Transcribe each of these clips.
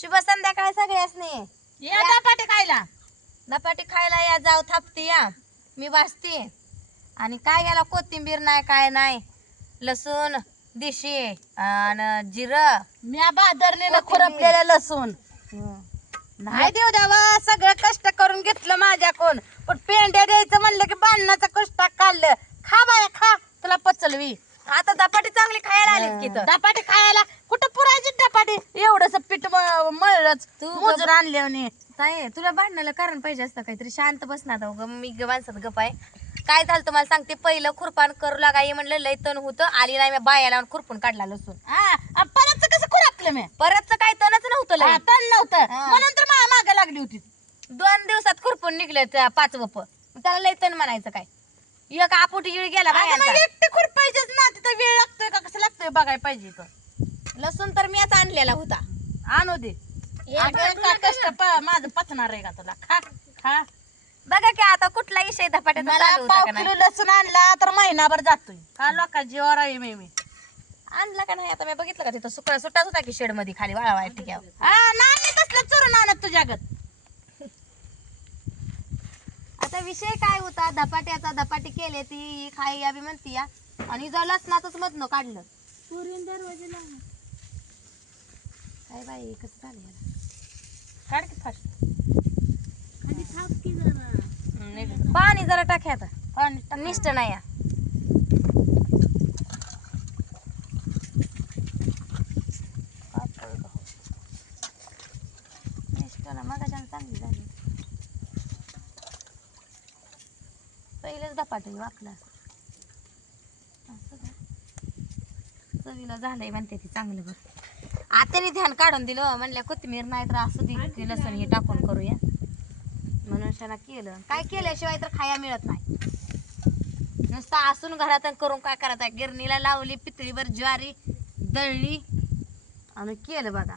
शुभ संध्याकाळ सगळ्यासनी. या धपाटे खायला. धपाटे खायला या, जाऊ थापते या, मी वाचते. आणि काय याला कोथिंबीर नाही, काय नाही, लसूण दिशी आणि जिरं, म्या बादरलेलं कोथिंबीर. खुरपलेलं लसूण नाही देऊ द्यावा. सगळं कष्ट करून घेतलं माझ्याकडून, पण पेंड्या द्यायचं म्हणलं की बांधण्याचं कष्ट काढलं. खा बाया खा, तुला पचलवी. आता धपाटे चांगली खायला आलीत की तर. धपाटे खायला कुठं पुरायची धपाटे? एवढंच पीठ मळलंच तू मोजून आणले. काय तुला भांडणाला कारण पाहिजे असतं काहीतरी. शांत बस ना आता. मी माणसात गप आहे. काय झालं तुम्हाला सांगते. पहिलं खुरपान करू लागा ये म्हणलं, लय तण होतं. आली नाही, मी बाया लावून खुरपून काढला लसूण. परत कसं खुरापलं मी? परतच काय तणच नव्हतं लय. तण नव्हतं हा. म्हणून तर माग लागली होती. 2 दिवसात खुरपून निघले 5 वप. त्याला लय तण म्हणायचं काय. एक आपुटी इळ गेला बायांचा. एकटे खुरपायचेच ना, तिथं वेळ लागतोय का कसं लागतोय बघायला पाहिजे. लसूण तर मीच आणलेला होता. आणू दे. कष्ट माझं पचणार आहे का तुला? खा खा. बघा की आता कुठला विषय धपाट्याचा मला चालू होता पाव का किलो नाही. लसूण आणला तर महिनाभर जातोय. का लोका जीवावर आहे मी. आणला का नाही आता मी बघितलं का तिथं सुकळा सुट्टाच होता की शेड मध्ये खाली वाळा वाय टिक्यावर. नाही तसलं चुरून आणत तुझ्यागत. आता विषय काय होता धपाट्याचा. धपाटे केले ती खाई यावी म्हणती या, आणि जर लसणाच मधनं काढलं. काय बाई कसं झालं याला. काढ की फास्ट. पाणी जरा टाक आता. पाणी टाक. निष्ठ नाही या. निष्ठ ना मगाच्यानं चांगली झाली. पहिलेच धपाटे वाकलं असं का? चवीला झालंय म्हणते ती चांगलं. बरं आत्याने ध्यान काढून दिलं. म्हणल्या कोथिंबीर नाही तर असू दे, लसूण हे टाकून करूया म्हणून शाना केलं. काय केल्याशिवाय तर खाया मिळत नाही. नुसतं असून घरात करून काय करायचं. गिरणीला लावली, पितळीभर ज्वारी दळली आणि केलं. बघा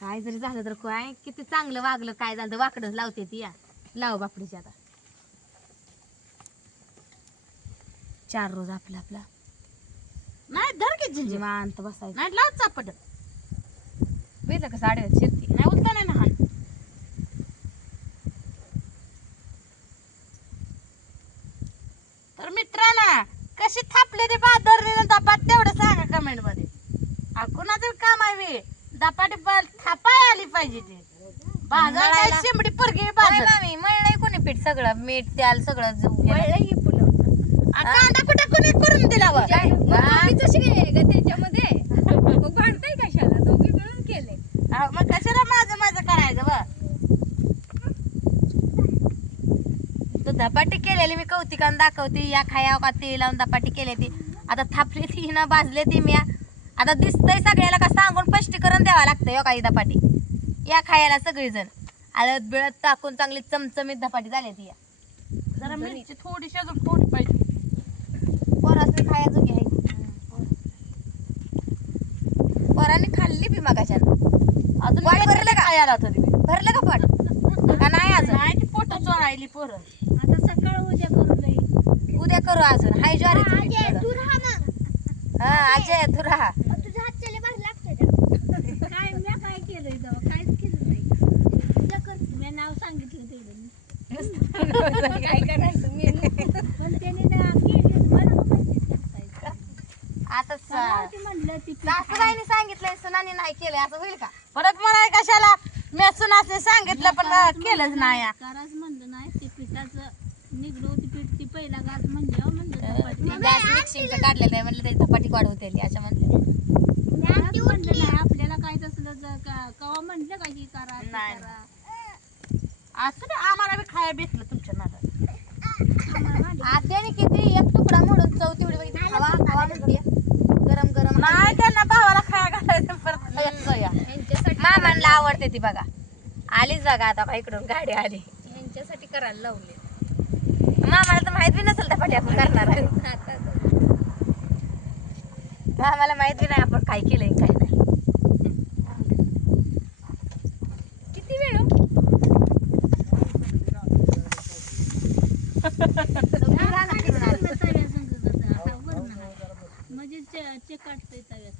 काय जरी झालं तर काय किती चांगलं वागलं. काय झालं वाकडं लावते ती. या लाव बापडीची आता 4 रोज आपला नाही धर की जिंजी. निवांत बसायचं. नाही लाव चापट. बघितलं का साडीवर शिरती. नाही उलटा नाही ना. तर मित्रांना कशी थापले ते बादरने धपाट तेवढं सांगा कमेंट मध्ये. कुणाचं काम आहे धपाटे थापाय आली पाहिजे. ते बाजार काय शिंबडी पोरगी बाजार. मामी मळलंय कोणी पीठ सगळं मीठ त्याल सगळं मळलंय की फुलं. कांदा कुठं कुणी करून दिला व? त्याच्यामध्ये मग भांडताय कशाला. दोघी मिळून केले. मग कशाला माझं करायचं व? तो धपाटी केलेली मी कौतिकान दाखवते. या खाया का ते लावून धपाटी केली ती. आता थापली ती ना भाजले ती मी. आता दिसतंय सगळ्याला का सांगून स्पष्टीकरण द्यावं लागतं. हो काही धपाटी या खायला सगळीजण हळद बिळद टाकून चांगली चमचमीत धपाटी झाली ती. या जरा मिरची थोडीशी अजून थोडी पाहिजे. पोरासनी खायचं की आहे. पोरांनी खाल्ली बी मगाच्या. अजून पोट भरलं का? खायला तरी भरलं का पोट का नाही अजून. नाही ती पोट चोरायली पोरं. आता सकाळ उद्या करू. उद्या करू अजून. हाय ज्वारी तू राहा मग. हा अजय तू राहा. तुझ्या हातच्याला भारी लागतंय का? काय मी काय केलंय तेव्हा काहीच केलं नाही. तुझं कर. मी नाव सांगितलं तेवढं. काय करायचं मी पण त्याने ना केली मला माहिती सांगतायचं. आता ती म्हणलं ती सासूबाईने सांगितलंय सुनानी नाही केलंय असं होईल का. परत म्हणाय कशाला मी सुनासने सांगितलं पण केलंच नाही. कराच म्हणलं नाही ते पिठाचं निघलं होती पीठ ती पहिला घास म्हणलं म्हणलं गॅस मिक्सिंगचं काढलेलं आहे म्हणलं त्याची धपाटी वाढवते अशा म्हणले. म्हणलं नाही आपल्याला काय तसलं कवा म्हणलं का ही करा ते नाही. करा. असं नाही, आम्हाला बी खाया भेटलं तुमच्या नादात. आत्याने किती एक तुकडा मोडून चव तेवढी बघितली. खावा खावा म्हणते गरम गरम. नाही त्यांना भावाला खाया घालायचं परत खायचं या. मामांना आवडते ती बघा. आलीच बघा आता का इकडून गाडी आली. यांच्यासाठी करायला लावले. मामाला तर माहित बी नसेल धपाटी आपण करणार आहे. मामाला माहित बी नाही आपण काय केलंय काय नाही. किती वेळ म्हणजे चिकटतंय तव्यात.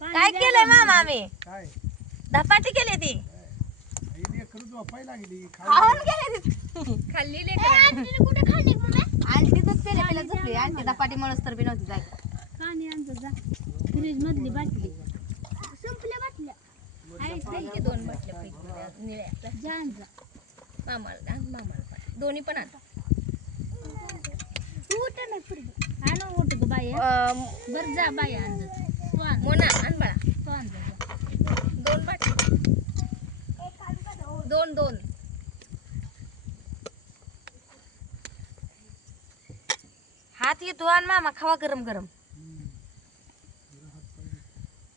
काय केलंय मामा आम्ही काय धपाटी केली ती आई लेकरं झोपायला लागली खाऊन गेले ती खाल्ली कुठे खाल्ली आंटी दूध पेले पेला झोपली आंटी धपाटी म्हणूस तर बी नव्हती जायचं पाणी आणतो जा फ्रीज मधली बाटली संपल्या बाटल्या आहेत दोन बाटल्या पैकी निळ्या जा आण जा मामाला दोन्ही पण आण तू उठ नाही पुरगी आण उठ ग बाई बर जा बाई आण जा तू आण मोना आण बाळा तू आण जा दोन बाटल्या दोन हात येतो आणि मामा खावा गरम गरम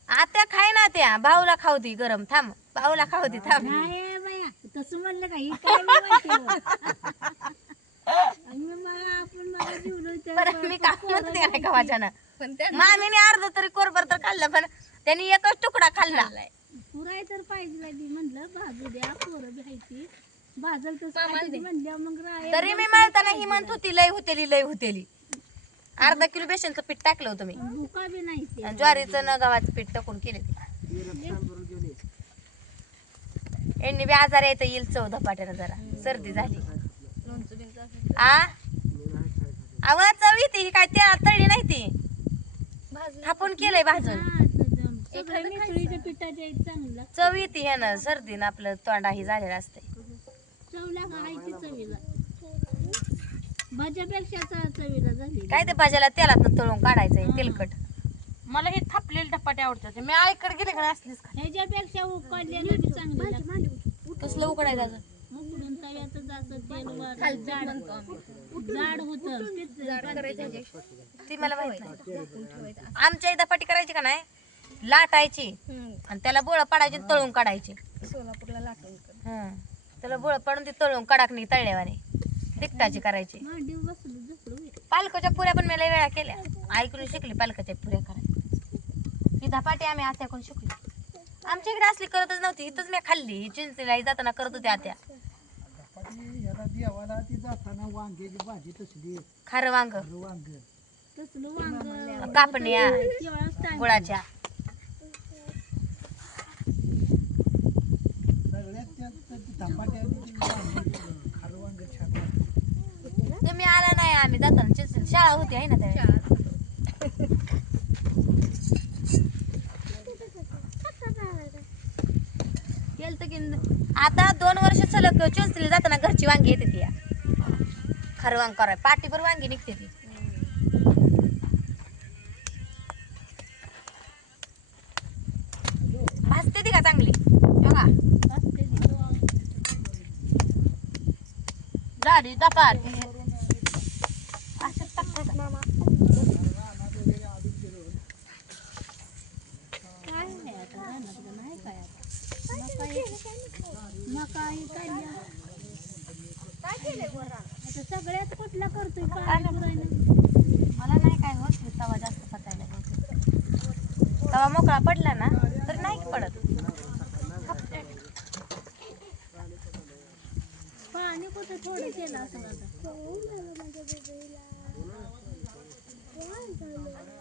आत्या खाय ना त्या भाऊला खाऊ दे गरम थांब भाऊला खाऊ दे थांब नाही बाया तसं म्हणलं का ही काय माहिती आपण जीवलो बरं मी का म्हणते नाही का वाचाना मामीने अर्ध तरी कोरभर तर खाल्लं पण त्यांनी एकच तुकडा खाल्ला पुराय तर पाहिजे म्हणलं भाजू द्या पोरं घ्यायची भाजल तर म्हणल्या मग तरी मी मळताना ही म्हणत होती लय होतेली अर्धा किलो बेसनचं पीठ टाकलं होतं मी भुका बी नाही ते आणि ज्वारीचं न गव्हाचं पीठ टाकून केले यांनी बी आजार येतं येईल चव धपाट्यानं जरा सर्दी झाली आवाज चव येते ही काय त्या तळली नाही ती थापून केलंय भाजून सगळं मिसळीच्या पिठाच्या चांगलं चव येते ह्यानं सर्दीनं आपलं तोंडा ही झालेलं असते चवला खायची चवीला भाज्यापेक्षा चवीला झाली काय ते भाज्याला तेलात तळून काढायचंय तेलकट मला हे थापलेले धपाटे आवडतात मी आईकडे गेले का असलीच ह्याच्यापेक्षा उकडलेली बी चांगली लागते. कसलं उकडायचं अजून? उकडून तव्याचं जातं तेल जाड होतं ती मला माहित नाही आमच्या इथं पाटी करायची का नाही लाटायची आणि त्याला बोळ पाडायची आणि तळून काढायची सोलापूरला लाटून त्याला बोळ पाडून ती तळून कडाकणी तळल्यावाने तिखटाची करायची मांडी बसलो झोपलो पालकाच्या पुऱ्या पण मी लय वेळा केल्या ऐकून शिकली पालकाच्या पुऱ्या करायला ही धपाटी आम्ही आत्याकडून शिकली आमच्या इकडे असली करतच नव्हती इथंच मी खाल्ली चिंचणीला जाताना करत होती आत्या धपाटी ह्याला देवाला ती जाताना वांग्याची भाजी तसली खारं वांग वांग तसलं वांग कापण्या तेवढाच टाइम गुळाच्या सगळ्यात त्यात धपाट्या खारं वांग छान वाटतं. तुम्ही आला नाही आम्ही जाताना चिंचणी शाळा होती आहे ना त्या केलं की आता 2 वर्ष सलग चिंचणीला जाताना घरची वांगी येते ती खरं वांग कराय पाठीभर वांगी निघते ती भाजते ती का चांगली बघा झाडी धपाट असं टाकते का? काय आहे आता रानात नाही काय आता मका ही काढली आता सगळ्यात कुठला करतोय पाणी पुरायला मला नाही काय होत तवा जास्त पचायला तवा मोकळा पडला ना तर नाही पडत पाणी कुठं थोडं केलं असं आता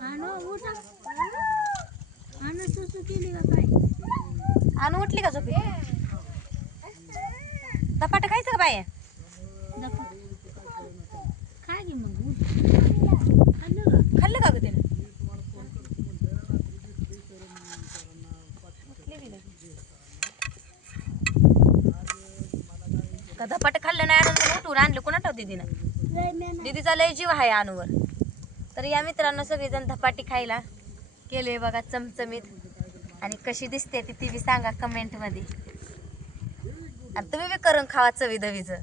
आणो उठा आणो सुसू केली का काय आणि उठली का झोपी धपाट खायचं का बाय दाखव. काय घे मग उठ खाल्लं का खाल्लं का ग तिने धपाट खाल्लं नाही आणून मला उठवून आणलं कोणा ठेवते दिदीनं दीदीचा लय जीव आहे आणूवर तर या मित्रांनो सगळेजण धपाटी खायला केले बघा चमचमीत आणि कशी दिसते ती बी सांगा कमेंट मध्ये आणि तुम्ही बी करून खावा चवी दवीचं